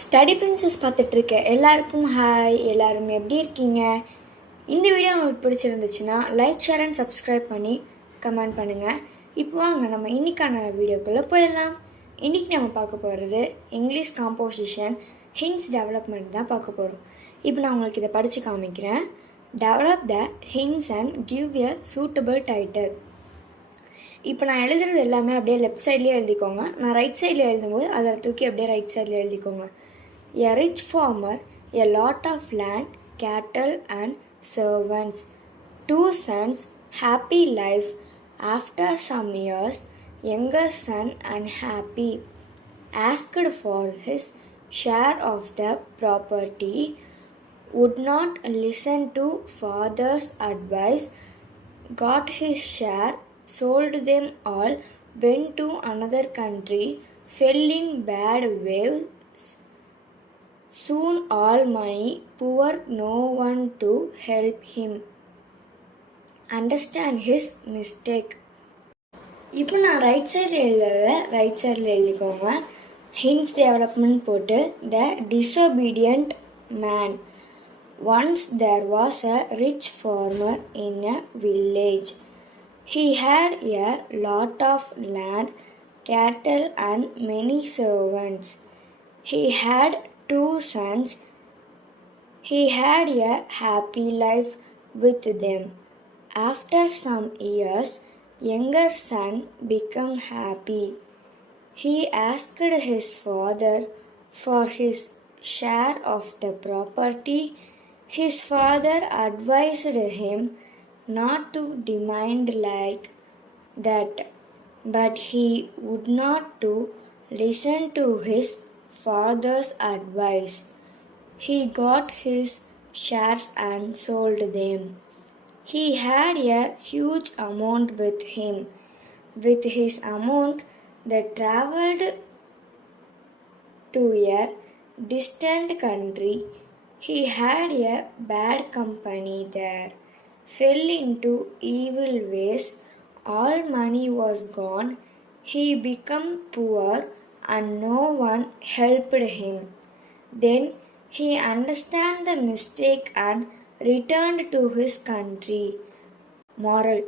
Study princess பார்த்துட்ருக்க எல்லாருக்கும் ஹாய். எல்லாரும் எப்படி இருக்கீங்க? இந்த வீடியோ உங்களுக்கு பிடிச்சிருந்துச்சுன்னா லைக், ஷேர் அண்ட் சப்ஸ்கிரைப் பண்ணி கமெண்ட் பண்ணுங்கள். இப்போ வாங்க நம்ம இன்றைக்கான வீடியோக்குள்ளே போயிடலாம். இன்றைக்கி நம்ம பார்க்க போகிறது இங்கிலீஷ் காம்போசிஷன் ஹிண்ட்ஸ் டெவலப்மெண்ட் தான் பார்க்க போகிறோம். இப்போ நான் உங்களுக்கு இதை படித்து காமிக்கிறேன். டெவலப் த hints and give a suitable title. இப்போ நான் எழுதுறது எல்லாமே அப்படியே லெஃப்ட் சைட்லேயே எழுதிக்கோங்க. நான் ரைட் சைடில் எழுதும்போது அதை தூக்கி அப்படியே ரைட் சைடில் எழுதிக்கோங்க. A rich farmer, a lot of land, cattle and servants. 2 sons, happy life. After some years, younger son unhappy. Asked for his share of the property, would not listen to father's advice, got his share, sold them all, went to another country, fell in bad ways. Soon all money, poor, no one to help him. Understand his mistake. இப்போ நான் ரைட் சைடில் எழுதுறத ரைட் சைடில் எழுதிக்கோங்க. Hints development போட்டு த disobedient man. Once there was a rich farmer in a village. He had a lot of land, cattle and many servants. He had 2 sons. He had a happy life with them. After some years, younger son became happy. He asked his father for his share of the property. His father advised him not to demand like that, but he would not to listen to his father's advice. He got his shares and sold them. He had a huge amount with him. With his amount, they traveled to a distant country. He had a bad company there, fell into evil ways. All money was gone. He became poor and no one helped him. Then he understood the mistake and returned to his country. Moral: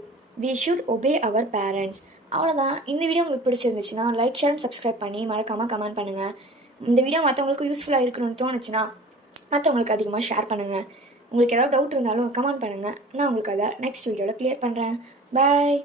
we should obey our parents. அவ்வளோதான். இந்த வீடியோ உங்களுக்கு பிடிச்சிருந்துச்சுன்னா like, share and subscribe பண்ணி மறக்காமல் கமெண்ட் பண்ணுங்கள். இந்த வீடியோ மற்றவங்களுக்கு யூஸ்ஃபுல்லாக இருக்கணும்னு தோணுச்சுன்னா மற்றவங்களுக்கு அதிகமாக ஷேர் பண்ணுங்கள். உங்களுக்கு ஏதாவது டவுட் இருந்தாலும் கமெண்ட் பண்ணுங்கள். நான் உங்களுக்கு அதை நெக்ஸ்ட் வீடியோவில் க்ளியர் பண்ணுறேன். பாய்.